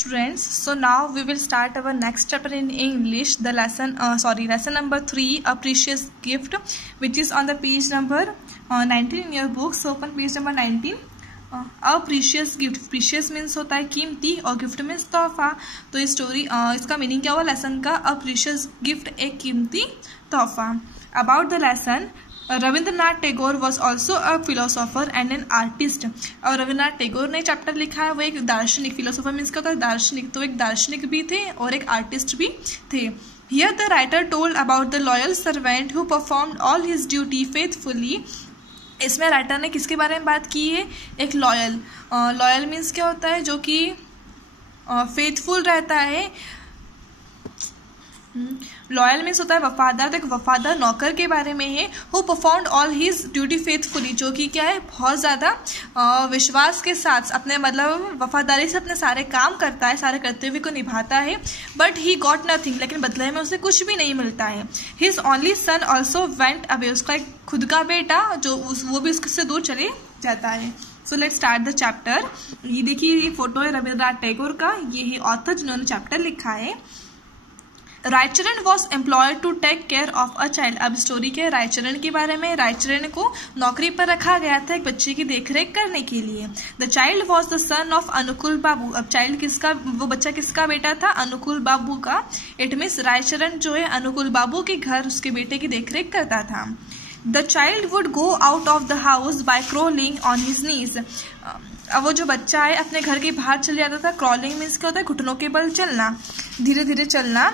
students, so now we will start our next chapter in English, the lesson number 3, a precious gift, which is on the page number 19 in your book. So open page number 19. A precious gift, precious means होता है कीमती और gift means तोहफा. तो ये story इसका meaning क्या हुआ लेसन का? A precious gift, एक कीमती तोहफा. About the lesson, Rabindranath Tagore was also a philosopher and an artist. और रविंद्रनाथ टैगोर ने चैप्टर लिखा है, वो एक दार्शनिक, फिलोसोफर मीन्स क्या होता है दार्शनिक, तो एक दार्शनिक भी थे और एक आर्टिस्ट भी थे. Here the writer told about the loyal servant who performed all his duty faithfully. इसमें राइटर ने किसके बारे में बात की है? एक लॉयल. लॉयल मीन्स क्या होता है? जो कि फेथफुल रहता है. लॉयल मीन्स होता है वफादार. तो एक वफादार नौकर के बारे में है. Who performed all his duty faithfully, जो कि क्या है बहुत ज़्यादा विश्वास के साथ अपने मतलब वफादारी से अपने सारे काम करता है, सारे कर्तव्य को निभाता है. बट ही गॉट नथिंग, लेकिन बदले में उसे कुछ भी नहीं मिलता है. His only son also went away, उसका एक खुद का बेटा जो वो भी उससे दूर चले जाता है. So let's start the chapter. ये देखिए, ये फोटो है रविंद्रनाथ टैगोर का. ये है ऑथर जिन्होंने चैप्टर लिखा है. Raicharan was employed to take care of a child. अब स्टोरी के रायचरण के बारे में. रायचरण को नौकरी पर रखा गया था एक बच्चे की देखरेख करने के लिए. The child was the son of अनुकूल बाबू. अब चाइल्ड किसका, वो बच्चा किसका बेटा था? अनुकूल बाबू का. इट मीन्स रायचरण जो है अनुकूल बाबू के घर उसके बेटे की देखरेख करता था. The child would go out of the house by crawling on his knees. अब वो जो बच्चा है अपने घर के बाहर चले जाता था. क्रॉलिंग मीन्स क्या होता है? घुटनों के बल चलना, धीरे धीरे चलना.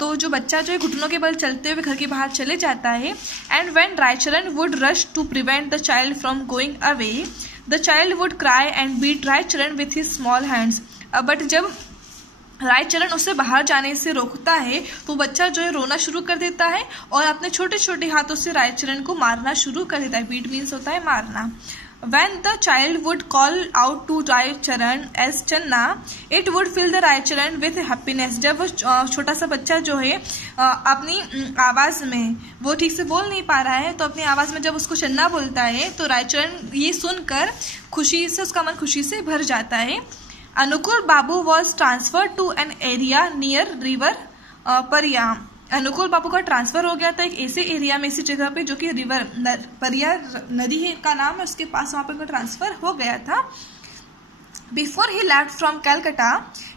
तो जो बच्चा जो है घुटनों के बल चलते हुए घर के बाहर चले जाता है. And when Raicharan would rush to prevent the child from going away, the child would cry and beat Raicharan with his small hands. But जब रायचरण उसे बाहर जाने से रोकता है तो बच्चा जो है रोना शुरू कर देता है और अपने छोटे छोटे हाथों से रायचरण को मारना शुरू कर देता है. बीट मीन्स होता है मारना. When the child would call out to Raicharan as Channa, it would fill the Raicharan with happiness. जब वो छोटा सा बच्चा जो है अपनी आवाज़ में, वो ठीक से बोल नहीं पा रहा है, तो अपनी आवाज़ में जब उसको चन्ना बोलता है तो रायचरण ये सुनकर खुशी से, उसका मन खुशी से भर जाता है. Anukul Babu was transferred to an area near river परिया. अनुकूल बाबू का ट्रांसफर हो गया था एक ऐसे एरिया में, ऐसी जगह पे जो कि रिवर परिया नदी का नाम है, उसके पास वहां पर ट्रांसफर हो गया था. Before he left from Calcutta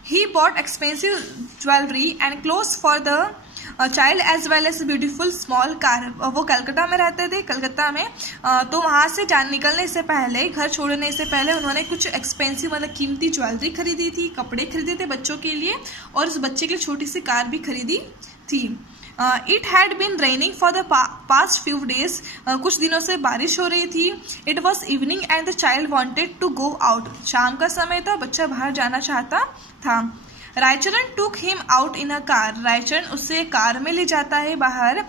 he bought expensive jewellery and clothes for the child as well as beautiful small car. वो कलकत्ता में रहते थे, कलकत्ता में. तो वहां से निकलने से पहले, घर छोड़ने से पहले उन्होंने कुछ एक्सपेंसिव मतलब कीमती ज्वेलरी खरीदी थी, कपड़े खरीदे थे बच्चों के लिए, और उस बच्चे के लिए छोटी सी कार भी खरीदी थी. It had been raining for the past few days. कुछ दिनों से बारिश हो रही थी. It was evening and the child wanted to go out. शाम का समय था, बच्चा बाहर जाना चाहता था. रायचरण टूक him out in a car. Raicharan उसे कार में ले जाता है बाहर.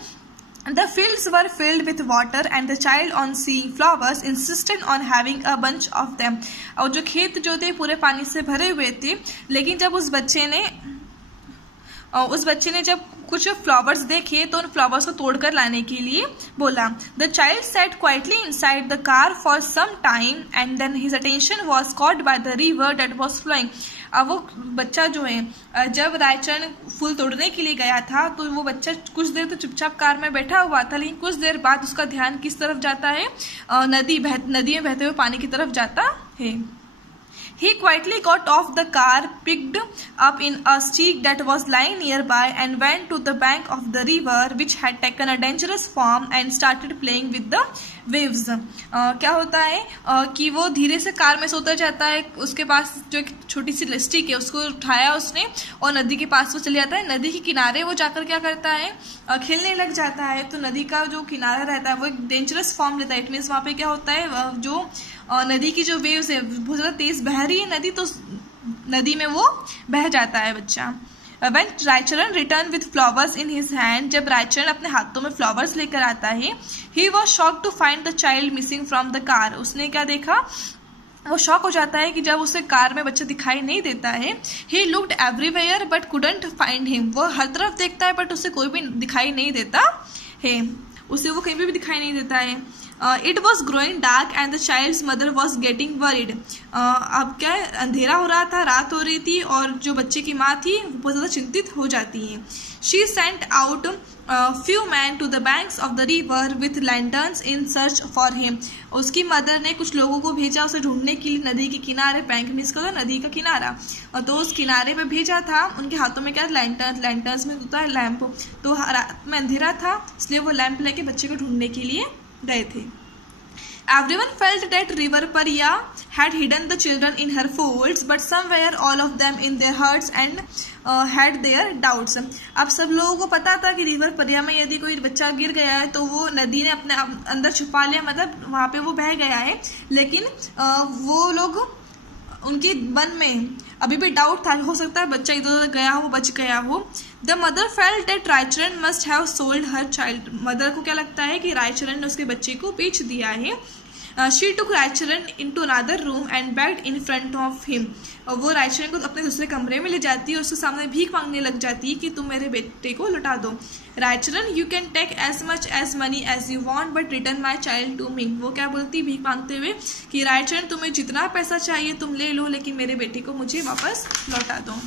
The fields were filled with water and the child on seeing flowers insisted on having a bunch of them. और जो खेत जो थे पूरे पानी से भरे हुए थे, लेकिन जब उस बच्चे ने जब कुछ फ्लावर्स देखे तो उन फ्लावर्स को तोड़कर लाने के लिए बोला. The child sat quietly inside the car for some time and then his attention was caught by the river that was flowing. अब वो बच्चा जो है जब रायचरण फूल तोड़ने के लिए गया था तो वो बच्चा कुछ देर तो चुपचाप कार में बैठा हुआ था, लेकिन कुछ देर बाद उसका ध्यान किस तरफ जाता है? नदी में बहते हुए पानी की तरफ जाता है. He quietly got off the car, picked up in a stick that was lying nearby, and went to the bank of the river, which had taken a dangerous form, and started playing with the waves. क्या होता है कि वो धीरे से car में से उतर जाता है. उसके पास जो एक छोटी सी स्टिक है उसको उठाया उसने और नदी के पास वो चले जाता है. नदी के किनारे वो जाकर क्या करता है? खेलने लग जाता है. तो नदी का जो किनारा रहता है वो एक डेंजरस फॉर्म लेता है. इट मीन्स वहाँ पे क्या होता है, जो नदी की जो वेव्स है बहुत ज़्यादा तेज बह रही है नदी, तो नदी में वो बह जाता है बच्चा. When Raicharan return with flowers in his hand, जब रायचरण अपने हाथों में फ्लावर्स लेकर आता है, he was shocked to find the child missing from the car. उसने क्या देखा? वो शॉक हो जाता है कि जब उसे कार में बच्चा दिखाई नहीं देता है. He looked everywhere but couldn't find him. वो हर तरफ देखता है बट उसे कोई भी दिखाई नहीं देता है, उसे वो कहीं भी दिखाई नहीं देता है. It was growing dark and the child's mother was getting worried. अब क्या है, अंधेरा हो रहा था, रात हो रही थी और जो बच्चे की माँ थी वो बहुत ज़्यादा चिंतित हो जाती है। She sent out few men to the banks of the river with lanterns in search for him। उसकी मदर ने कुछ लोगों को भेजा उसे ढूंढने के लिए नदी के किनारे। बैंक मीन्स का नदी का किनारा, और तो उस किनारे पे भेजा था। उनके हाथों में क्या, लैंटर्न्स में होता है लैंप। तो रात में अंधेरा था इसलिए वो लैंप लेके बच्चे को ढूंढने के लिए गए थे। Everyone felt that River Pariya had hidden the children in her folds, but somewhere all of them in their hearts and had their doubts। अब सब लोगों को पता था कि रिवर परिया में यदि कोई बच्चा गिर गया है तो वो नदी ने अपने अंदर छुपा लिया, मतलब वहाँ पे वो बह गया है। लेकिन वो लोग, उनके मन में अभी भी डाउट था, हो सकता है बच्चा इधर उधर गया हो, बच गया हो। The mother felt that Raicharan must have sold her child. Mother को क्या लगता है कि रायचरण ने उसके बच्चे को बेच दिया है। She took Raicharan into another room and bagged in front of him. वो रायचरण को अपने दूसरे कमरे में ले जाती है और उसके सामने भीख मांगने लग जाती है कि तुम मेरे बेटे को लौटा दो। Raicharan, you can take as much as money as you want but return my child to me. वो क्या बोलती भीख मांगते हुए कि रायचरण, तुम्हें जितना पैसा चाहिए तुम ले लो, लेकिन मेरे बेटे को मुझे वापस लौटा दो।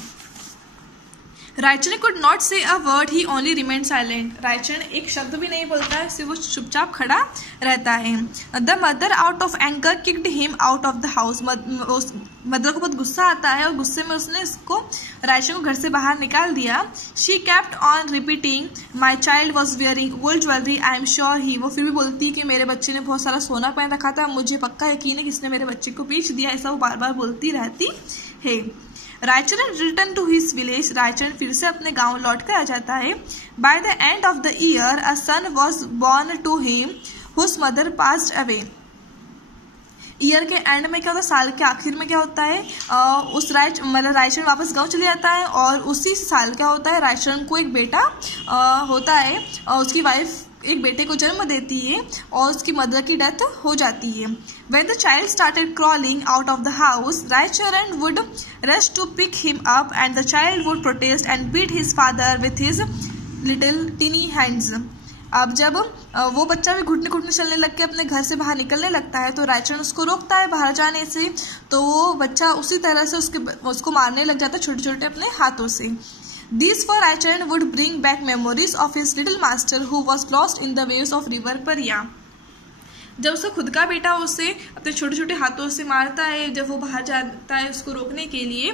रायचरण कुड नॉट से a word, he only remain silent. Raicharan एक शब्द भी नहीं बोलता है, सिर्फ वो चुपचाप खड़ा रहता है। The mother out of anger kicked him out of the house. Mother को बहुत गुस्सा आता है और गुस्से में उसने इसको, रायचरण को घर से बाहर निकाल दिया। She kept on repeating my child was wearing old jewellery, I am sure ही। वो फिर भी बोलती है कि मेरे बच्चे ने बहुत सारा सोना पहन रखा था, मुझे पक्का यकीन है किसने मेरे बच्चे को बेच दिया, ऐसा वो बार बार बोलती रहती है। Raicharan return to his village. Raicharan फिर से अपने गांव लौट कर आ जाता है। By the end of the year a son was born to him whose mother passed away. Year के एंड में क्या होता है, साल के आखिर में क्या होता है, रायचरण वापस गांव चले जाता है और उसी साल क्या होता है, रायचरण को एक बेटा होता है और उसकी वाइफ एक बेटे को जन्म देती है और उसकी मदर की डेथ हो जाती है। When the child started crawling out of the house, Raicharan would rush to pick him up and the child would protest and beat his father with his little teeny hands। अब जब वो बच्चा भी घुटने घुटने चलने लग के अपने घर से बाहर निकलने लगता है तो रायचरण उसको रोकता है बाहर जाने से, तो वो बच्चा उसी तरह से उसको मारने लग जाता है छोटे छोटे अपने हाथों से। These for Raicharan would bring back memories of his little master who was lost in the waves of river Pariya। जब उसका खुद का बेटा उसे अपने छोटे छोटे हाथों से मारता है जब वो बाहर जाता है उसको रोकने के लिए,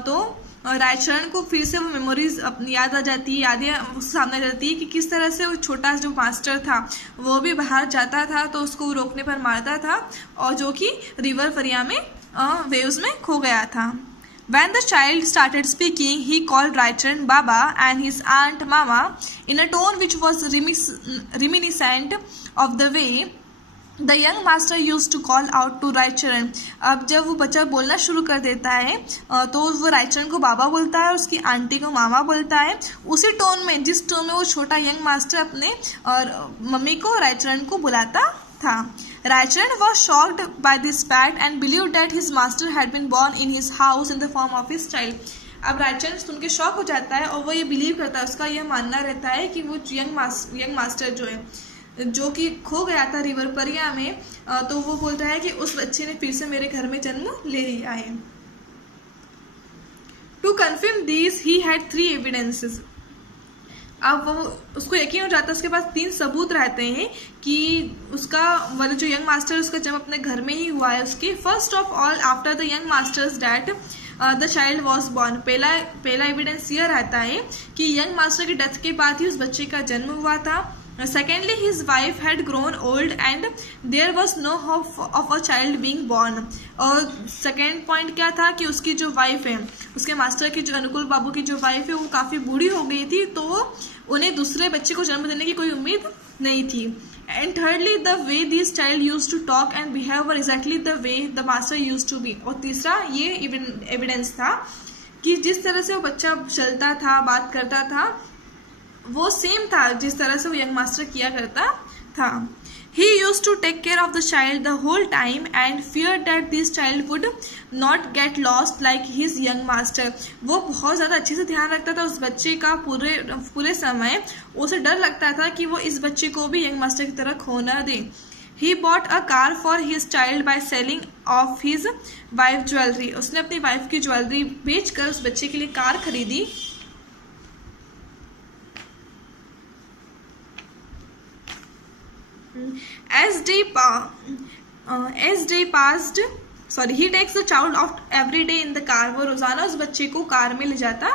तो रायचरण को फिर से वो मेमोरीज याद आ जाती है, यादें उसके सामने आ जाती है कि किस तरह से वो छोटा जो मास्टर था वो भी बाहर जाता था तो उसको रोकने पर मारता था और जो कि रिवर परिया में वेव्स में खो गया था। When the child started speaking, he called Raicharan Baba and his aunt Mama in a tone which was reminiscent of the way the young master used to call out to Raicharan। अब जब वो बच्चा बोलना शुरू कर देता है तो वो रायचरण को बाबा बोलता है और उसकी आंटी को मामा बोलता है, उसी टोन में जिस टोन में वो छोटा यंग मास्टर अपने और मम्मी को रायचरण को बुलाता था। Raicharan was shocked by this fact and believed that his master had been born in his house in the form of his child। अब रायचरण सुन के शॉक हो जाता है और वो ये बिलीव करता है, उसका यह मानना रहता है कि वो यंग मास्टर जो है जो कि खो गया था रिवर परिया में, तो वो बोलता है कि उस बच्चे ने फिर से मेरे घर में जन्म ले लिया है। To confirm this he had 3 evidences. अब वो उसको यकीन हो जाता है, उसके पास 3 सबूत रहते हैं कि उसका मतलब जो यंग मास्टर उसका जन्म अपने घर में ही हुआ है उसके। First of all, after the young masters that the child was born. पहला एविडेंस यह रहता है कि यंग मास्टर की डेथ के बाद ही उस बच्चे का जन्म हुआ था। Secondly, his wife had grown old and there was no hope of a child being born। और सेकेंड पॉइंट क्या था कि उसकी जो वाइफ है, उसके मास्टर की जो अनुकूल बाबू की जो वाइफ है वो काफ़ी बूढ़ी हो गई थी, तो उन्हें दूसरे बच्चे को जन्म देने की कोई उम्मीद नहीं थी। And thirdly, the way this child use to talk and behave were exactly the way the master use to be. और तीसरा ये एविडेंस था कि जिस तरह से वो बच्चा चलता था, बात करता था, वो सेम था जिस तरह से वो यंग मास्टर किया करता था। He used to take care of the child the whole time and feared that this child would not get lost like his young master। वो बहुत ज़्यादा अच्छे से ध्यान रखता था उस बच्चे का पूरे समय। उसे डर लगता था कि वो इस बच्चे को भी यंग मास्टर की तरह खो न दे। He bought a car for his child by selling off his wife jewellery, उसने अपनी वाइफ की ज्वेलरी बेचकर उस बच्चे के लिए कार खरीदी। As day passed, he takes the child out every day in the car. वो रोजाना उस बच्चे को कार में ले जाता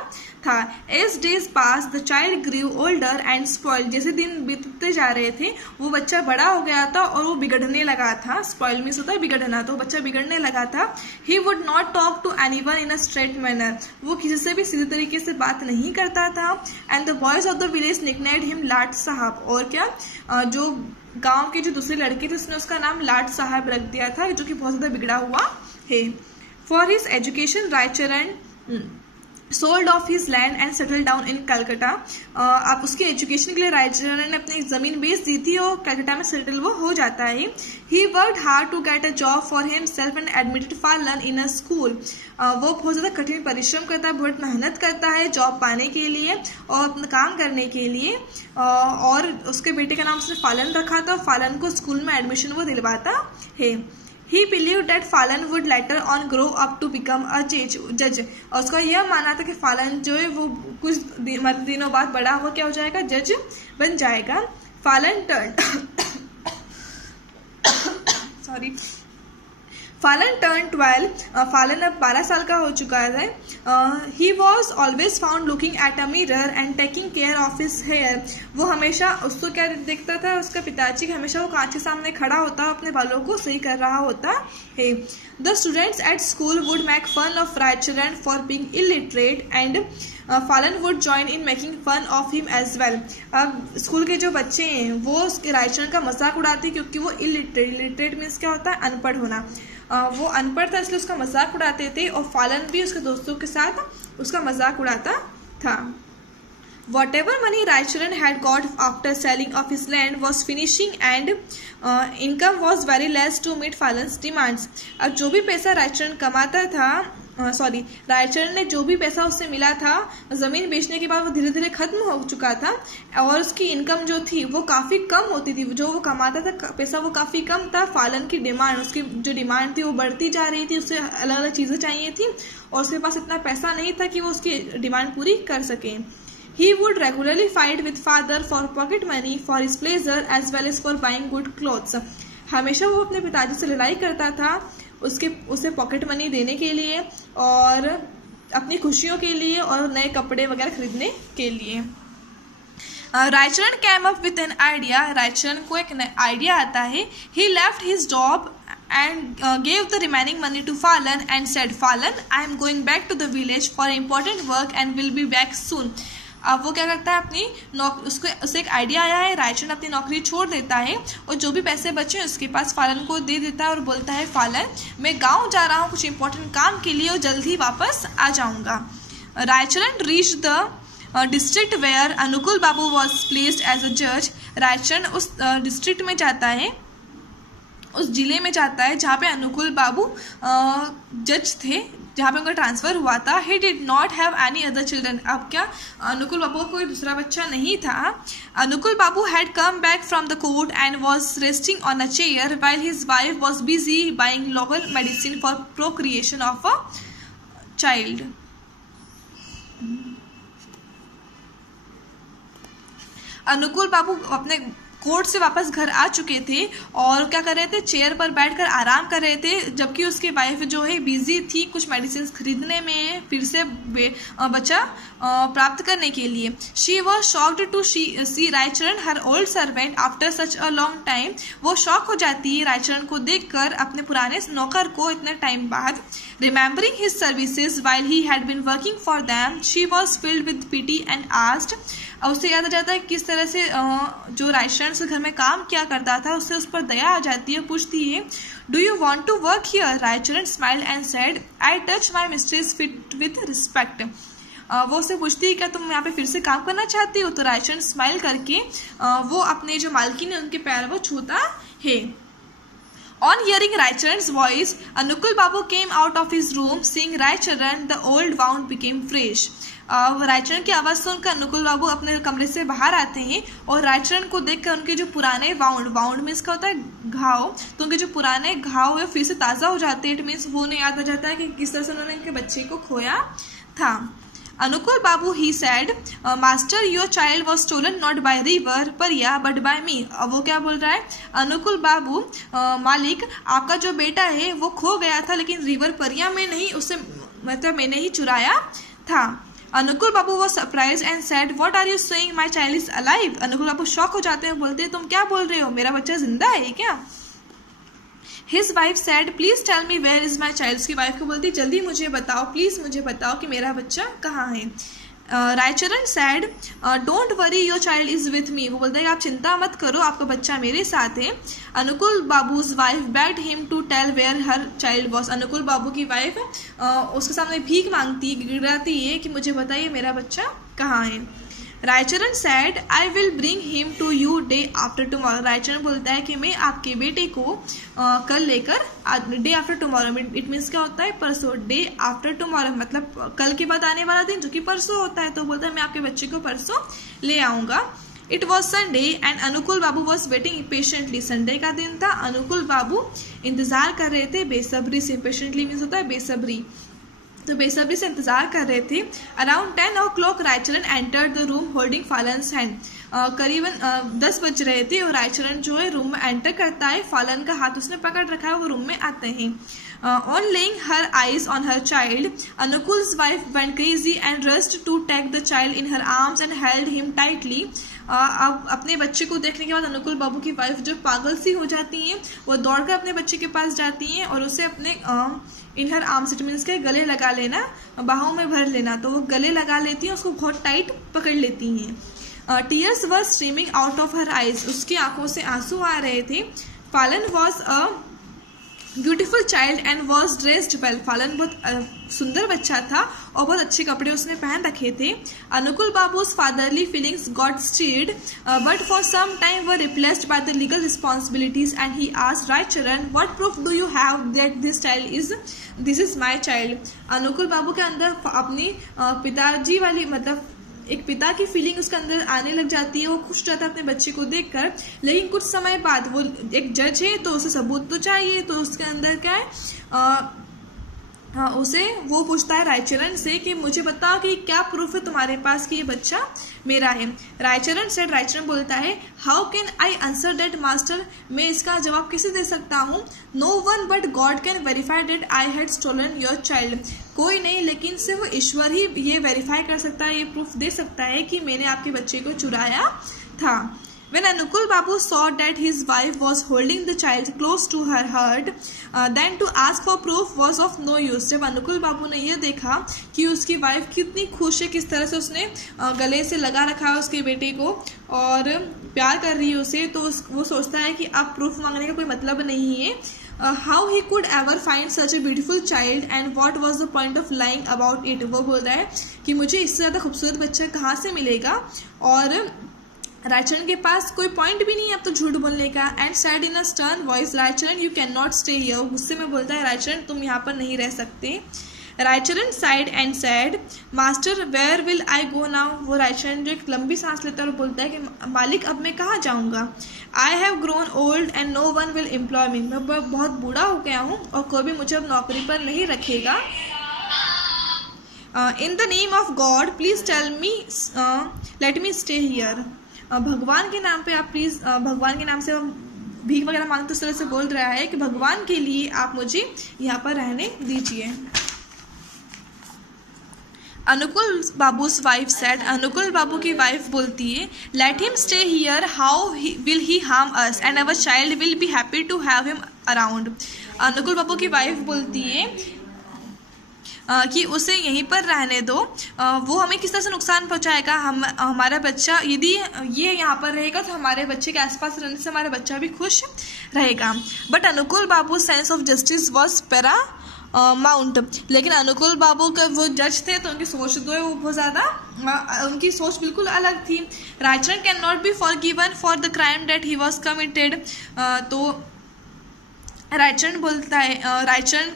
था। As days passed, the child grew older and spoiled. जैसे दिन बीतते जा रहे थे वो बच्चा बड़ा हो गया था और वो बिगड़ने लगा था। Spoil मीन्स होता है बिगड़ना, तो बच्चा बिगड़ने लगा था। He would not talk to anyone in a straight manner. वो किसी से भी सीधे तरीके से बात नहीं करता था। And the boys of the village nicknamed him लाट साहब, और क्या जो गांव के जो दूसरे लड़के थे उसने उसका नाम लाट साहब रख दिया था, जो कि बहुत ज्यादा बिगड़ा हुआ है। For his education Raicharan sold off his land and settle down in Calcutta. आप उसके एजुकेशन के लिए रायचरण ने अपनी जमीन बेच दी थी और कलकत्ता में सेटल वो हो जाता है। He worked hard to get a job for himself and admitted Phalan in a school. वो बहुत ज़्यादा कठिन परिश्रम करता है, बहुत मेहनत करता है जॉब पाने के लिए और अपना काम करने के लिए। और उसके बेटे का नाम उसने फालन रखा था, फालन को स्कूल में एडमिशन वो दिलवाता है। He believed that Falan would later on grow up to become a judge. और उसका यह मानना था कि फालन जो है वो कुछ दिनों बाद बड़ा हुआ क्या हो जाएगा, जज बन जाएगा। फालन टर्न 12, फालन अब 12 साल का हो चुका है। He was always found looking at a mirror and taking care of his hair. वो हमेशा उसको क्या देखता था, उसका पिताजी हमेशा वो कांच के सामने खड़ा होता, अपने बालों को सही कर रहा होता है। The students at school would make fun of Raicharan for being illiterate and Phalan would join in making fun of him as well. अब स्कूल के जो बच्चे हैं वो उसके रायचरण का मजाक उड़ाते क्योंकि वो इलिटरेट मीन्स क्या होता है, अनपढ़ होना। वो अनपढ़ था इसलिए उसका मजाक उड़ाते थे और फालन भी उसके दोस्तों के साथ उसका मजाक उड़ाता था। Whatever money Raicharan had got after selling of his land was finishing and income was very less to meet Falan's demands. अब जो भी पैसा रायचरण कमाता था, रायचरण ने जो भी पैसा उससे मिला था जमीन बेचने के बाद वो धीरे धीरे खत्म हो चुका था और उसकी इनकम जो थी वो काफी कम होती थी। जो वो कमाता था पैसा वो काफी कम था। फालन की डिमांड, उसकी जो डिमांड थी वो बढ़ती जा रही थी, उससे अलग अलग चीजें चाहिए थी और उसके पास इतना पैसा नहीं था कि वो उसकी डिमांड पूरी कर सके। He would regularly fight with father for pocket money for his pleasure as well as for buying good clothes. हमेशा वो अपने पिताजी से लड़ाई करता था उसे पॉकेट मनी देने के लिए और अपनी खुशियों के लिए और नए कपड़े वगैरह खरीदने के लिए। Raicharan came up with an idea. Raicharan को एक आइडिया आता है। He left his job and gave the remaining money to Falan and said, Falan, I am going back to the village for important work and will be back soon. अब वो क्या करता है, अपनी उसे एक आइडिया आया है, रायचरण अपनी नौकरी छोड़ देता है और जो भी पैसे बचे उसके पास फालन को दे देता है और बोलता है, फालन मैं गांव जा रहा हूँ कुछ इंपॉर्टेंट काम के लिए और जल्द ही वापस आ जाऊँगा। Raicharan reach the district where Anukul Babu was placed as a जज। रायचरण उस डिस्ट्रिक्ट में जाता है, उस जिले में जाता है जहाँ पे अनुकुल बाबू जज थे, जहाँ पे उनका ट्रांसफर हुआ था। He did not have any other children. अब क्या अनुकुल बाबू का कोई दूसरा बच्चा नहीं था। Anukul Babu had come back from the court and was resting on a chair while his wife was busy buying local medicine for procreation of a child. Anukul Babu अपने court से वापस घर आ चुके थे और क्या कर रहे थे, चेयर पर बैठकर आराम कर रहे थे, जबकि उसकी वाइफ जो है बिजी थी कुछ मेडिसिन खरीदने में, फिर से बच्चा प्राप्त करने के लिए। She was shocked to see Raicharan her old servant after such a long time. वो शॉक हो जाती है रायचरण को देखकर, अपने पुराने नौकर को इतने टाइम बाद। Remembering his services while he had been working for them she was filled with pity and asked. उससे याद आ जाता है किस तरह से जो रायचरण से घर में काम किया करता था उससे उस पर दया आ जाती है, पूछती है, do you want to work here? Raicharan smiled and said, I touch my mistress feet with respect. वो उससे पूछती है क्या तुम यहाँ पे फिर से काम करना चाहती हो? तो रायचरण स्माइल करके वो अपने जो मालकिन है उनके पैर वो छूता है। On hearing Raicharan's voice, Anukul Babu came out of his room, seeing Raicharan, the old wound became fresh. Raicharan की आवाज़ सुनकर अनुकुल बाबू अपने कमरे से बाहर आते हैं और रायचरण को देखकर उनके जो पुराने वाउंड मीन्स का होता है घाव, तो उनके जो पुराने घाव है फिर से ताज़ा हो जाते हैं. इट मीन्स वो उन्हें याद आ जाता है कि किस तरह से उन्होंने इनके बच्चे को खोया था. Anukul Babu, he said, Master, your child was stolen not by river Pariya but by me. अब वो क्या बोल रहा है? अनुकुल बाबू, मालिक, आपका जो बेटा है वो खो गया था लेकिन रिवर परिया में नहीं, उसे मतलब मैंने ही चुराया था. अनुकुल बाबू was surprised and said, What are you saying? My child is alive. Anukul Babu shock हो जाते हैं, बोलते हैं तुम क्या बोल रहे हो, मेरा बच्चा जिंदा है क्या? His wife said, Please tell me where is my child. उसकी वाइफ को बोलती जल्दी मुझे बताओ, प्लीज मुझे बताओ कि मेरा बच्चा कहाँ है. Raicharan said, Don't worry, your child is with me. वो बोलता है आप चिंता मत करो, आपका बच्चा मेरे साथ है. अनुकुल बाबू's wife begged him to tell where her child was. अनुकुल बाबू की वाइफ उसके सामने भीख मांगती, गिड़गिड़ाती है कि मुझे बताइए मेरा बच्चा कहाँ है. Raicharan said, I will bring him to you day after tomorrow. Raicharan बोलता है कि मैं आपके बेटे को कल लेकर, day after tomorrow, it means क्या होता है परसों, डे आफ्टर टुमारो मतलब कल के बाद आने वाला दिन जो कि परसों होता है. तो बोलता है मैं आपके बच्चे को परसों ले आऊँगा. It was Sunday and Anukul Babu was waiting patiently. Sunday का दिन था, अनुकुल बाबू इंतजार कर रहे थे बेसब्री से. पेशेंटली मीन्स होता है बेसब्री, तो बेसब्री से इंतजार कर रहे थे. Around 10 o'clock Raicharan entered the room holding फालन्स हैंड. करीबन 10 बज रहे थे और रायचरण जो है रूम में एंटर करता है, फालन का हाथ उसने पकड़ रखा है, वो रूम में आते हैं. On laying her eyes on her child, अनुकुल्स wife went crazy and rushed to take the child in her arms and held him tightly. अब अपने बच्चे को देखने के बाद अनुकुल बाबू की वाइफ जो पागल सी हो जाती हैं, वो दौड़कर अपने बच्चे के पास जाती हैं और उसे अपने इन हर आर्म्स, इट मीन्स के गले लगा लेना, बाहों में भर लेना, तो वो गले लगा लेती हैं, उसको बहुत टाइट पकड़ लेती हैं. Tears were streaming out of her eyes. उसकी आंखों से आंसू आ रहे थे. फालन was a beautiful child and was dressed well. फालन बहुत सुंदर बच्चा था और बहुत अच्छे कपड़े उसने पहन रखे थे. अनुकुल बाबू's fatherly feelings got stirred, but for some time were replaced by the legal responsibilities, and he asked Raicharan, "What proof do you have that this is my child?" अनुकुल बाबू के अंदर अपनी पिताजी वाली मतलब एक पिता की फीलिंग उसके अंदर आने लग जाती है. वो खुश रहता है अपने बच्चे को देखकर, लेकिन कुछ समय बाद वो एक जज है तो उसे सबूत तो चाहिए, तो उसके अंदर क्या है उसे वो पूछता है रायचरण से कि मुझे बताओ कि क्या प्रूफ है तुम्हारे पास कि ये बच्चा मेरा है. रायचरण बोलता है how can I answer that master. मैं इसका जवाब कैसे दे सकता हूँ. No one but God can verify that I had stolen your child. कोई नहीं लेकिन सिर्फ ईश्वर ही ये वेरीफाई कर सकता है, ये प्रूफ दे सकता है कि मैंने आपके बच्चे को चुराया था. When Anukul Babu saw that his wife was holding the child close to her heart, then to ask for proof was of no use. जब अनुकुल बाबू ने यह देखा कि उसकी वाइफ कितनी खुश है, किस तरह से उसने गले से लगा रखा है उसके बेटे को और प्यार कर रही है उसे, तो वो सोचता है कि अब प्रूफ मांगने का कोई मतलब नहीं है. How he could ever find such a beautiful child and what was the point of lying about it. वो बोल रहा है कि मुझे इससे ज़्यादा खूबसूरत बच्चा कहाँ से मिलेगा और रायचरण के पास कोई पॉइंट भी नहीं है अब तो झूठ बोलने का. And said in a stern voice Raicharan you can not stay here. गुस्से में बोलता है रायचरण तुम यहाँ पर नहीं रह सकते. Raicharan sighed and said master where will I go now. वो रायचरण जो एक लंबी सांस लेता है और बोलता है कि मालिक अब मैं कहाँ जाऊँगा. I have grown old and no one will employ me. मैं बहुत बूढ़ा हो गया हूँ और कोई भी मुझे अब नौकरी पर नहीं रखेगा. In the name of God please tell me let me stay here. भगवान के नाम पे आप प्लीज, भगवान के नाम से भीख वगैरह मांगते उस तरह से बोल रहा है कि भगवान के लिए आप मुझे यहाँ पर रहने दीजिए. अनुकुल बाबू's वाइफ सेड. अनुकुल बाबू की वाइफ बोलती है let him stay here, how will he harm us and our child will be happy to have him around. Anukul Babu की वाइफ बोलती है कि उसे यहीं पर रहने दो, वो हमें किस तरह से नुकसान पहुंचाएगा. हमारा बच्चा यदि ये यहाँ पर रहेगा तो हमारे बच्चे के आसपास रहने से हमारा बच्चा भी खुश रहेगा. But Anukul Babu sense of justice was para mount. लेकिन अनुकुल बाबू का वो जज थे तो उनकी सोच जो है वो बहुत ज़्यादा, उनकी सोच बिल्कुल अलग थी. Raicharan can not be forgiven for the crime that he was committed. तो रायचंद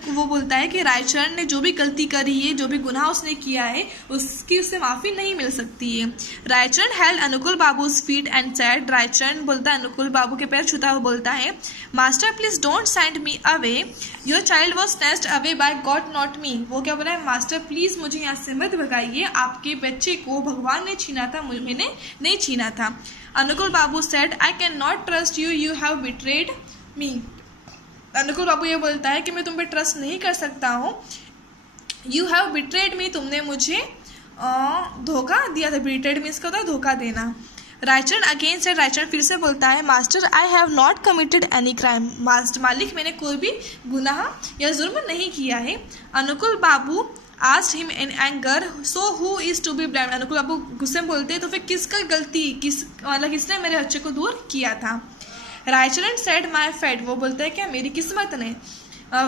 वो बोलता है कि रायचंद ने जो भी गलती करी है, जो भी गुनाह उसने किया है, उसकी उससे माफ़ी नहीं मिल सकती है। Raichand held Anukul babus feet and said, Raichand बोलता है, अनुकुल बाबू के पैर छूता हुआ बोलता है, master please don't send me away, your child was snatched away by God not me. वो क्या बोल रहा है, मास्टर प्लीज मुझे यहाँ से मत भगाइए, आपके बच्चे को भगवान ने छीना था, मैंने नहीं छीना था। Anukul Babu said, I can not trust you, you have betrayed me. Anukul Babu ये बोलता है कि मैं तुम पे ट्रस्ट नहीं कर सकता हूँ। यू हैव बिट्रेड मी, तुमने मुझे धोखा दिया था। बिट्रेड मीन्स क्या होता है, धोखा देना। रायचंद अगेन सेड, रायचंद फिर से बोलता है, master I have not committed any crime, मालिक मैंने कोई भी गुनाह या जुर्म नहीं किया है। अनुकुल बाबू asked him in anger, so who is to be blamed। अनुकुल बाबू गुस्से में बोलते हैं, तो फिर किसका गलती, किसने मेरे बच्चे को दूर किया था। रायचंद said my fate, वो बोलते हैं क्या, मेरी किस्मत ने।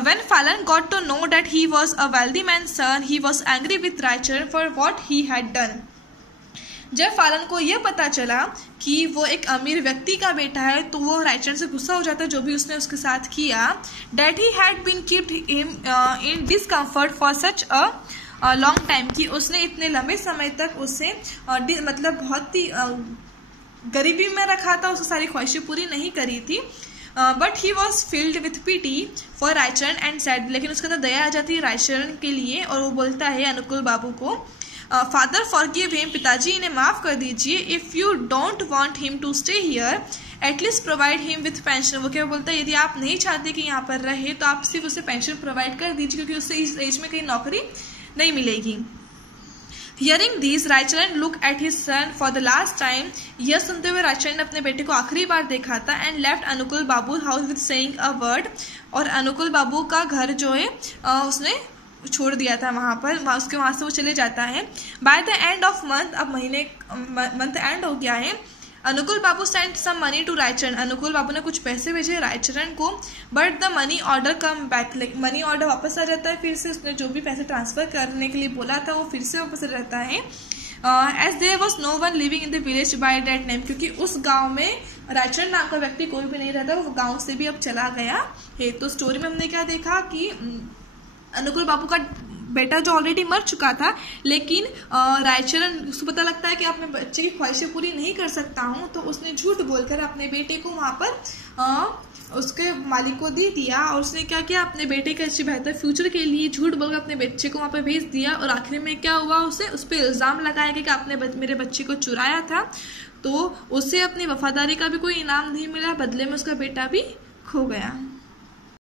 When Phalan got to know that he was a wealthy man's son, he was angry with Raichand for what he had done। जब फालन को यह पता चला कि वो एक अमीर व्यक्ति का बेटा है, तो वो रायचंद से गुस्सा हो जाता है जो भी उसने उसके साथ किया। That he had been kept him in discomfort for such a long time, कि उसने इतने लंबे समय तक उसे मतलब बहुत ही गरीबी में रखा था, उसकी सारी ख्वाहिशें पूरी नहीं करी थी। But he was filled with pity for Raichand and said, लेकिन उसके अंदर दया आ जाती है रायचंद के लिए, और वो बोलता है अनुकुल बाबू को, फादर फॉरगिव हिम, पिताजी इन्हें माफ़ कर दीजिए। If you don't want him to stay here at least provide him with pension. वो क्या बोलता है, यदि आप नहीं चाहते कि यहाँ पर रहे तो आप सिर्फ उसे पेंशन प्रोवाइड कर दीजिए, क्योंकि उससे इस एज में कहीं नौकरी नहीं मिलेगी। Hearing these, Raichand look at his son for the last time। यह सुनते हुए रायचंद ने अपने बेटे को आखिरी बार देखा था। And left Anukul Babu house with saying a word, और अनुकुल बाबू का घर जो है उसने छोड़ दिया था वहाँ पर, उसके वहाँ से वो चले जाता है। By the end of month, अब मंथ एंड हो गया है। Anukul Babu sent some money to Raichand, Anukul Babu ने कुछ पैसे भेजे रायचंद को, but the money order come back, money order वापस आ जाता है फिर से। उसने जो भी पैसे ट्रांसफर करने के लिए बोला था वो फिर से वापस आ जाता है। As there was no one living in the village by that name, क्योंकि उस गांव में रायचंद नाम का व्यक्ति कोई भी नहीं रहता, वो गांव से भी अब चला गया है। तो स्टोरी में हमने क्या देखा कि अनुकुल बाबू का बेटा जो ऑलरेडी मर चुका था, लेकिन रायचंद उसको पता लगता है कि अपने बच्चे की ख्वाहिशें पूरी नहीं कर सकता हूँ, तो उसने झूठ बोलकर अपने बेटे को वहाँ पर उसके मालिक को दे दिया। और उसने क्या किया, अपने बेटे के अच्छे बेहतर फ्यूचर के लिए झूठ बोलकर अपने बच्चे को वहाँ पर भेज दिया। और आखिर में क्या हुआ, उस पर इल्ज़ाम लगाया गया कि आपने मेरे बच्चे को चुराया था, तो उसे अपनी वफादारी का भी कोई इनाम नहीं मिला, बदले में उसका बेटा भी खो गया।